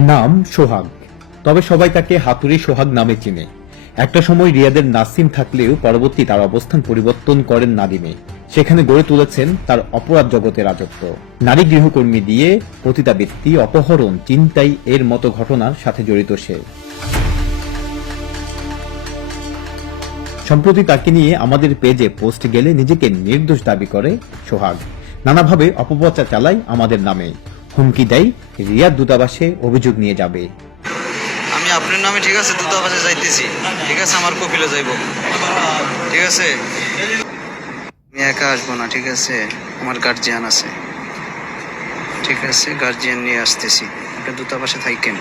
নাম সোহাগ। তবে সবাই তাকে হাতুড়ি সোহাগ নামে চিনে। একটা সময় রিয়াদের নাসিম থাকলেও পরবর্তী তার অবস্থান পরিবর্তন করেন নাদিমে। সেখানে গড়ে তুলেছেন তার অপরাধ জগতের রাজত্ব। নারী গৃহকর্মী দিয়ে পতিতাবৃত্তি অপহরণ, চিন্তাই এর মতো ঘটনার সাথে জড়িত সে। সম্প্রতি তাকে নিয়ে আমাদের পেজে পোস্ট গেলে নিজেকে নির্দোষ দাবি করে সোহাগ। নানাভাবে অপপ্রচার চালায় আমাদের নামে। হুমকি দেয়, রিয়াদ দূতাবাসে অভিযোগ নিয়ে যাবে। আমি আপনার নামে ঠিক আছে, দূতাবাসে যাইতেছি। ঠিক আছে, আমার কপিলে যাইব। ঠিক আছে? আমি একা আসব না, ঠিক আছে? আমার গার্জিয়ান আছে। ঠিক আছে গার্জিয়ান নিয়ে আসতেছি। আপনি দূতাবাসে থাকেন।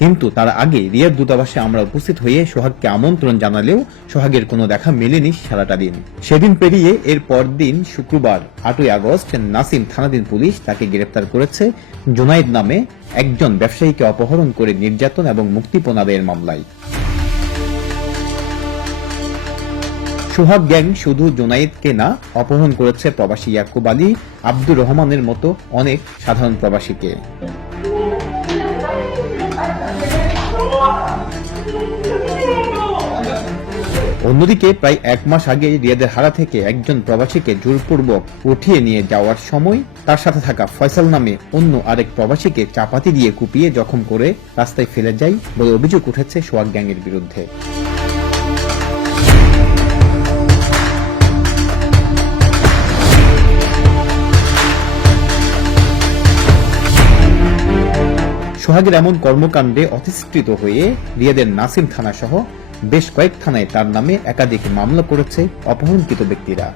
কিন্তু তার আগে রিয়াদ দূতাবাসে আমরা উপস্থিত হয়ে সোহাগকে আমন্ত্রণ জানালেও সোহাগের কোনো দেখা মেলেনি সারাটা দিন। সেদিন পেরিয়ে এর পরদিন শুক্রবার, আটই আগস্ট, নাসিম থানাধীন পুলিশ তাকে গ্রেপ্তার করেছে জোনাইদ নামে একজন ব্যবসায়ীকে অপহরণ করে নির্যাতন এবং মুক্তিপণ আদায়ের মামলায়। সোহাগ গ্যাং শুধু জোনাইদকে না, অপহরণ করেছে প্রবাসী ইয়াকুব আলী, আব্দুর রহমানের মতো অনেক সাধারণ প্রবাসীকে। অন্যদিকে প্রায় এক মাস আগে রিয়াদের হারা থেকে একজন প্রবাসীকে জোরপূর্বক উঠিয়ে নিয়ে যাওয়ার সময় তার সাথে থাকা ফয়সাল নামে অন্য আরেক প্রবাসীকে চাপাতি দিয়ে কুপিয়ে জখম করে রাস্তায় ফেলে যায় বলে অভিযোগ উঠেছে সোয়াগ গ্যাংয়ের বিরুদ্ধে। সোহাগের এমন কর্মকাণ্ডে অতিষ্ঠিত হয়ে রিয়াদের নাসিম থানা সহ বেশ কয়েক থানায় তার নামে একাধিক মামলা করেছে অপহরণকৃত ব্যক্তিরা।